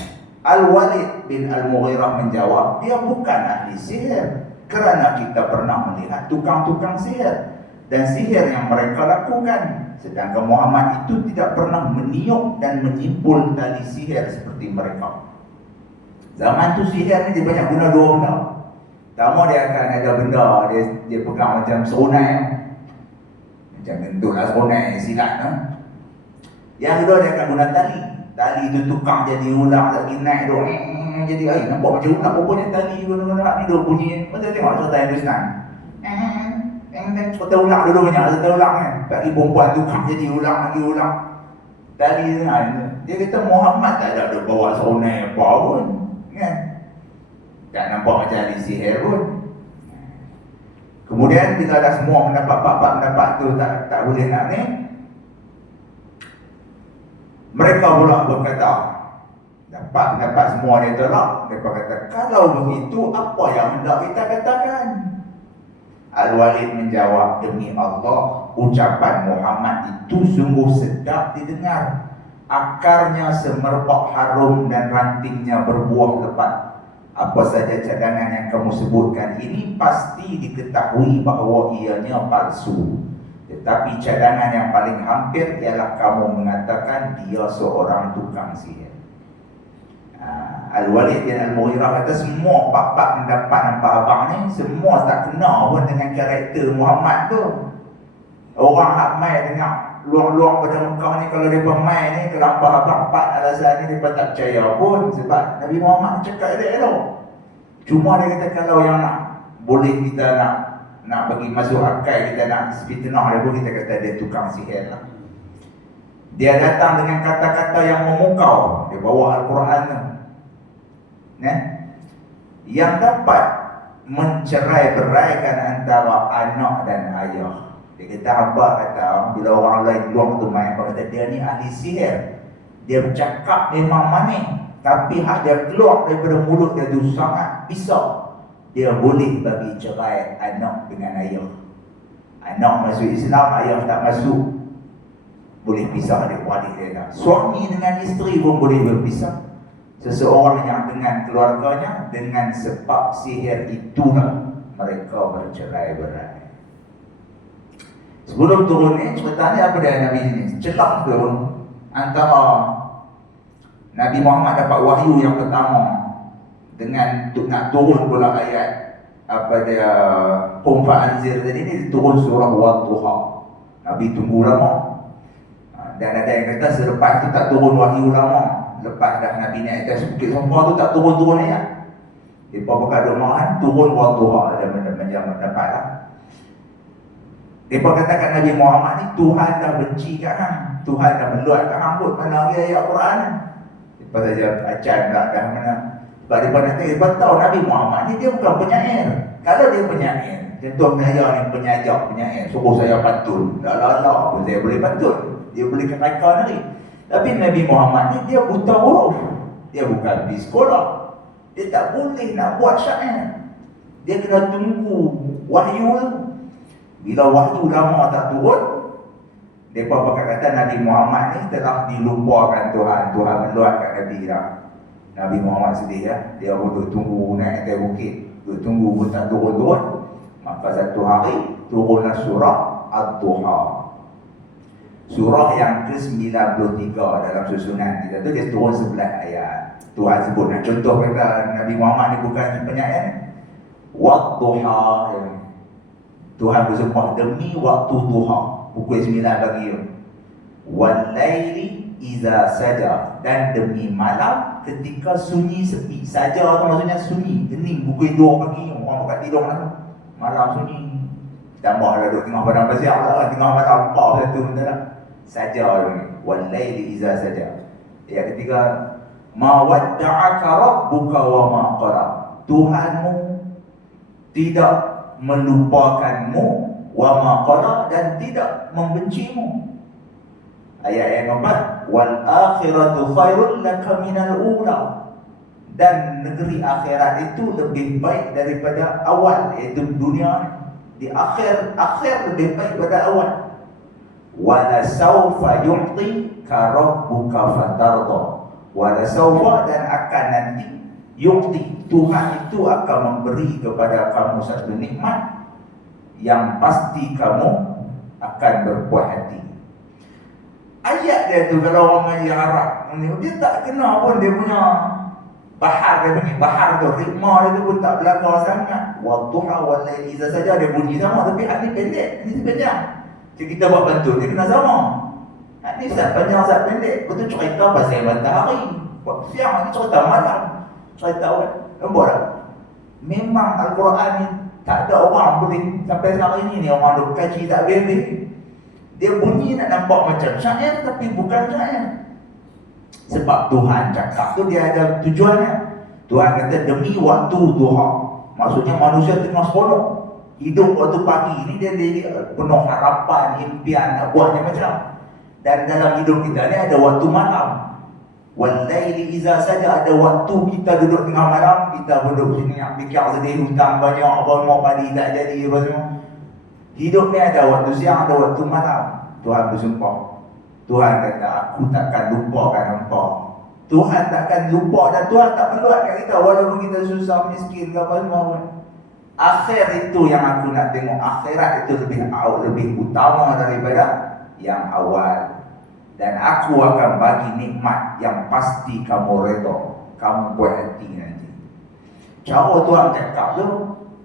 Al-Walid bin Al-Mughirah menjawab, dia bukan ahli sihir, kerana kita pernah melihat tukang-tukang sihir dan sihir yang mereka lakukan. Sedangkan Muhammad itu tidak pernah meniup dan menyimpul tali sihir seperti mereka. Zaman tu sihir ni dia banyak guna dua benda. Pertama, dia akan ada benda dia pegang macam seronai, macam bentuklah seronai silat. Yang kedua, dia akan guna tali. Tali tu tukang jadi ulang lagi naik tu. Jadi nampak macam ulang, rupanya tali guna-guna ni dia bunyi. Macam tengok cerita Hindustan. Cerita ulang dulu banyak cerita ulang kan. Bagi perempuan tukang jadi ulang lagi ulang. Tali tu dia kata Muhammad tak ada bawa seronai apa pun kan. Tak nampak macam ahli sihir pun. Kemudian bila dah semua pendapat tu tak boleh nak ni, mereka pula berkata, dapat pendapat semua dia tolak. Mereka kata, kalau begitu apa yang hendak kita katakan? Al-Walid menjawab, demi Allah, ucapan Muhammad itu sungguh sedap didengar. Akarnya semerbak harum dan rantingnya berbuah lebat. Apa saja cadangan yang kamu sebutkan ini pasti diketahui bahawa ianya palsu. Tetapi cadangan yang paling hampir ialah kamu mengatakan dia seorang tukang sihir. Al-Walid bin Al-Mughirah kata semua pak-pak mendapat nampak abang ni semua tak kena pun dengan karakter Muhammad tu. Orang hak mai tengok luang-luang pada Mekah ni, kalau mereka mai ni terlampau abang-abang alasan ni mereka tak percaya pun, sebab Nabi Muhammad cakap elok-elok. Cuma dia kata kalau yang nak boleh kita nak bagi masuk akal, kita nak fitnah dia pun, kita kata dia tukang sihir lah. Dia datang dengan kata-kata yang memukau. Dia bawa Al-Quran tu, yang dapat mencerai-beraikan antara anak dan ayah. Dia kata abah kata bila orang lain luang tu main, abah kata dia ni ahli sihir. Dia bercakap memang manis, tapi hak dia keluar daripada mulut dia tu sangat pisau. Dia boleh bagi cerai anak dengan ayah. Anak masuk Islam, ayah tak masuk, boleh pisah adik-beradik dia tak. Suami dengan isteri pun boleh berpisah. Seseorang yang dengan keluarganya, dengan sebab sihir itulah mereka bercerai-berai. Sebelum turun ni, cerita ni apa dia Nabi ni? Celah ke antara Nabi Muhammad dapat wahyu yang pertama dengan nak turun pula ayat apa dia Qum fa'anzir tadi ni, turun surah Wadduha. Nabi tunggu lama. Dan ada yang kata selepas tu tak turun wahyu lama. Lepas dah Nabi naik atas Bukit Safa tu tak turun-turun ayat. Dia berkata doa turun Wadduha, ada mendapat lah. Dia katakan Nabi Muhammad ni Tuhan dah benci kat hang, Tuhan dah meluat kat hang pun, mana lagi ayat Quran. Lepas saja acan dah mana. Sebab dia nak dia tahu Nabi Muhammad ni dia bukan penyair. Kalau dia penyair, contoh saya ni penyair, suruh saya pantun, dah pun saya boleh pantun, dia boleh reka ni. Tapi Nabi Muhammad ni dia buta huruf, dia bukan di sekolah, dia tak boleh nak buat syair. Dia kena tunggu wahyu tu. Bila wahyu lama tak turun, mereka berkata Nabi Muhammad ni telah dilupakan Tuhan. Tuhan meluatkan Nabi dah. Nabi Muhammad sedih ya. Dia duduk tunggu naik atas bukit, duduk tunggu pun tak turun-turun. Maka satu hari turunlah surah Ad-Duha. Surah yang ke-93 dalam susunan kita tu, dia turun 11 ayat. Tuhan sebut, nak contoh kata Nabi Muhammad ni bukan penyair. Wadduha, Tuhan bersumpah demi waktu duha, pukul 9 pagi. Wal-laili iza saja, dan demi malam ketika sunyi sepi. Saja tu maksudnya sunyi, hening pukul 2 pagi, orang bukan tidur lah. Malam sunyi. Tambah lah duduk tengah padang pasir lah, tengah malam apa satu benda lah. Saja ni. Wal-laili iza saja. Yang ketiga, ma wadda'aka rabbuka wa ma qala. Tuhanmu tidak melupakanmu, wa ma qala, dan tidak membencimu. Ayat yang keempat, wal akhiratu khairul laka minal ula, dan negeri akhirat itu lebih baik daripada awal, iaitu dunia. Di akhir lebih baik daripada awal. Wala sawfa yu'tika rabbuka fatarda, Wala sawfa, dan akan nanti yukti, Tuhan itu akan memberi kepada kamu satu nikmat yang pasti kamu akan berpuas hati. Ayat dia tu kalau orang ngaji Arab ni, dia tak kena pun dia punya bahar, dia bunyi bahar tu, ritma dia tu pun tak belakang sangat. Wadduha wal laili idza saja, dia bunyi sama, tapi hak ni pendek, ni panjang. Jadi kita buat bantu dia kena sama. Hak ni sat panjang sat pendek, betul cerita pasal matahari. Buat siang ni cerita malam. Cerita awal. Nampak tak? Memang Al-Quran ni tak ada orang boleh sampai hari ni orang duk kaji tak habis-habis. Dia bunyi nak nampak macam syair tapi bukan syair. Sebab Tuhan cakap tu dia ada tujuannya. Tuhan kata demi waktu duha. Maksudnya manusia tengah seronok, hidup waktu pagi ni dia penuh harapan, impian nak buatnya macam. Dan dalam hidup kita ni ada waktu malam. Wal laili iza saja, ada waktu kita duduk tengah malam, kita duduk sini nak fikir sedih, hutang banyak, apa mau padi tak jadi apa semua. Hidup ni ada waktu siang, ada waktu malam. Tuhan bersumpah. Tuhan kata, aku takkan lupakan engkau. Tuhan takkan lupa, dan Tuhan tak meluatkan kita walaupun kita susah, miskin ke apa semua. Akhir itu yang aku nak tengok. Akhirat itu lebih utama daripada yang awal. Dan aku akan bagi nikmat yang pasti kamu redha, kamu puas hati nanti. Cara Tuhan cakap tu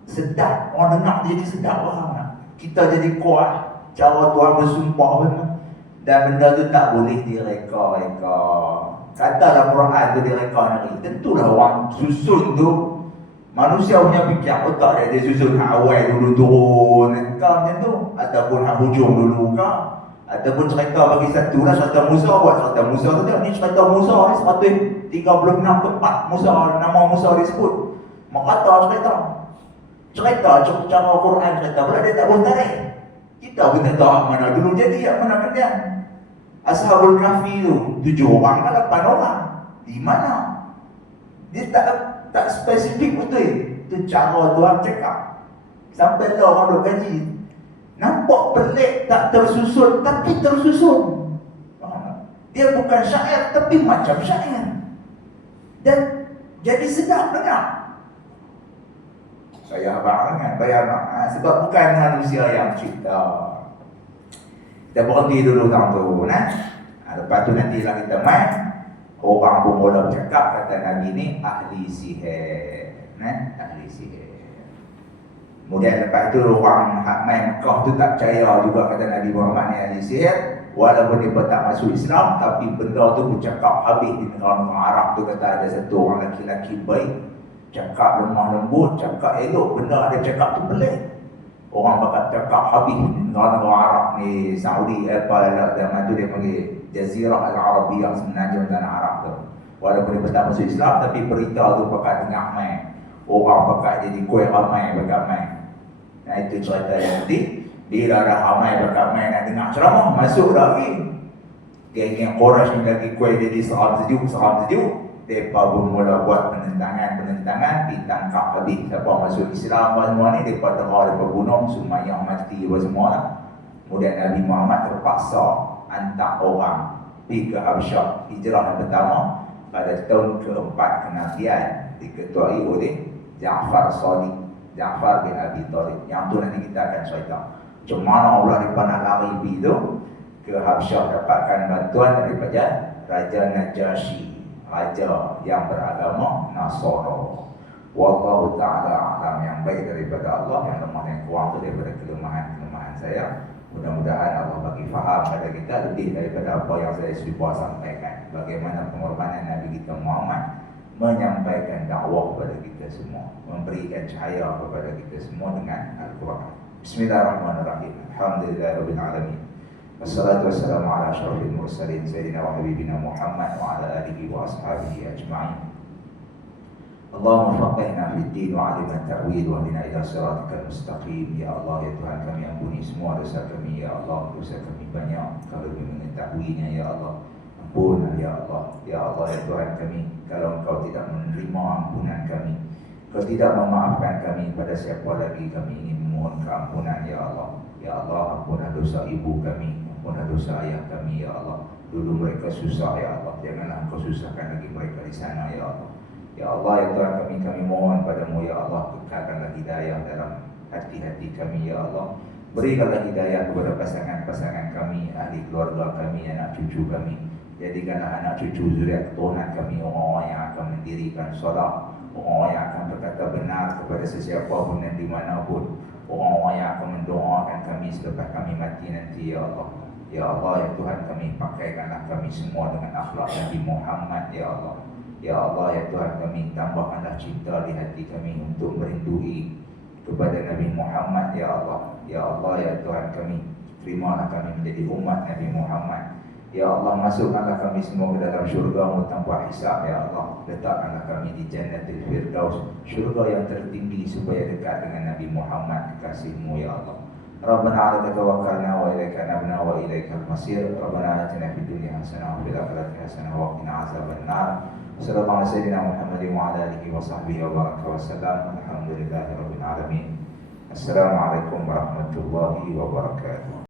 sedap, orang dengar jadi sedap lah. Kita jadi kuat. Cara Tuhan bersumpah benar. Dan benda tu tak boleh direka-reka. Katalah Quran tu direka nanti, tentulah orang susun tu, manusia punya fikir otak dia susun hak awal dulu turun reka macam tu, ataupun hak hujung dulu ke, ataupun cerita bagi satu lah. Cerita Musa, buat cerita Musa tu tengok ni, cerita Musa ni 136 tempat Musa, nama Musa disebut. Mak kata cerita cara Quran cerita pula dia tak boleh tarik. Kita pun tak tahu mana dulu jadi, yang mana kemudian. Ashabul Kahfi tu 7 orang ke 8 orang, di mana? Dia tak spesifik betul. Itu cara Tuhan cakap. Sampai tu orang duk kaji, nampak pelik, tak tersusun, tapi tersusun. Dia bukan syair, tapi macam syair. Dan jadi sedap dengar. Saya bayar sebab bukan manusia yang cipta. Kita berhenti dulu tahun tu, lepas tu nantilah kita main. Orang pun mula bercakap, kata Nabi ni ahli sihir, ahli sihir. Kemudian lepas tu orang hak main Mekah tu tak percaya juga kata Nabi Muhammad ni ahli sihir. Walaupun dia tak masuk Islam, tapi benda tu bercakap habis di negara Arab tu. Kata ada satu orang lelaki baik, cakap lemah lembut, cakap elok, benda ada cakap tu pelik. Orang bakal cakap habis negara-negara Arab ni, Saudi, zaman tu dia panggil Jazirah Al-Arabiyah, semenanjung tanah Arab tu. Walaupun dia tak masuk Islam, tapi berita tu bakal dengar main. Orang bakal jadi kuih ramai bakal main. Nah itu cerita yang nanti. Bila dah ramai bakal main nak dengar ceramah, masuk lagi. Geng-geng Quraisy ni lagi kuih jadi seram sejuk. Mereka pun mula buat penentangan, ditangkap habis. Siapa masuk Islam apa semua ni, mereka dengar, mereka bunuh, Sumayyah mati apa semua lah. Kemudian Nabi Muhammad terpaksa hantar orang pergi ke Habsyah. Hijrah yang pertama pada tahun keempat kenabian, diketuai oleh Ja'far Sadiq, Ja'far bin Abi Talib. Yang tu nanti kita akan cerita macam mana Allah mereka nak lari pergi tu ke Habsyah, dapatkan bantuan daripada Raja Najasyi, raja yang beragama Nasara. Wallahu ta'ala alam. Yang baik daripada Allah, yang lemah dan kurang tu daripada kelemahan saya. Mudah-mudahan Allah bagi faham kepada kita lebih daripada apa yang saya cuba sampaikan. Bagaimana pengorbanan Nabi kita Muhammad menyampaikan dakwah kepada kita semua, memberikan cahaya kepada kita semua dengan Al-Quran. Bismillahirrahmanirrahim. Alhamdulillahirabbil alamin. Wassalatu wassalamu ala asyrafil mursalin sayyidina wa habibina Muhammad wa ala alihi wa ashabihi ajma'in. Allahumma faqihna fid din wa 'allimna at-ta'wil wa hdina ila siratikal mustaqim. Ya Allah, ya Tuhan kami, ampuni semua dosa kami. Ya Allah, dosa kami banyak, kalau kami mengetahuinya. Ya Allah, ampun. Ya Allah, ya Allah, ya Tuhan kami, kalau Engkau tidak menerima ampunan kami, Engkau tidak memaafkan kami, pada siapa lagi kami ingin memohon keampunan. Ya Allah, ya Allah, ampunlah dosa ibu kami, ampunlah dosa ayah kami. Ya Allah, Dulu mereka susah ya Allah, janganlah Engkau susahkan lagi mereka di sana ya Allah. Ya Allah ya Tuhan kami mohon padamu ya Allah, kekalkanlah hidayah dalam hati-hati kami ya Allah. Berikanlah hidayah kepada pasangan-pasangan kami, ahli keluarga kami, anak cucu kami. Jadikanlah anak cucu zuriat keturunan kami orang-orang yang akan mendirikan solat, orang-orang yang akan berkata benar kepada sesiapa pun dan di mana pun, orang-orang yang akan mendoakan kami selepas kami mati nanti ya Allah. Ya Allah ya Tuhan kami, pakaikanlah kami semua dengan akhlak Nabi Muhammad ya Allah. Ya Allah ya Tuhan kami, tambahkanlah cinta di hati kami untuk merindui kepada Nabi Muhammad ya Allah. Ya Allah ya Tuhan kami, terimalah kami menjadi umat Nabi Muhammad. Ya Allah, masukkanlah kami semua ke dalam syurga-Mu tanpa hisab ya Allah. Letakkanlah kami di Jannatul Firdaus, syurga yang tertinggi, supaya dekat dengan Nabi Muhammad kekasih-Mu ya Allah. Rabbana 'alaika tawakkalna wa ilaika anabna wa ilaikal masir. Rabbana atina fid dunya hasanah wa fil akhirati hasanah wa qina azabannar. Sallallahu alaihi wasallam Muhammadin wa ala alihi wa sahbihi wa baraka wa sallam. Alhamdulillahirabbil alamin. Assalamualaikum warahmatullahi wabarakatuh.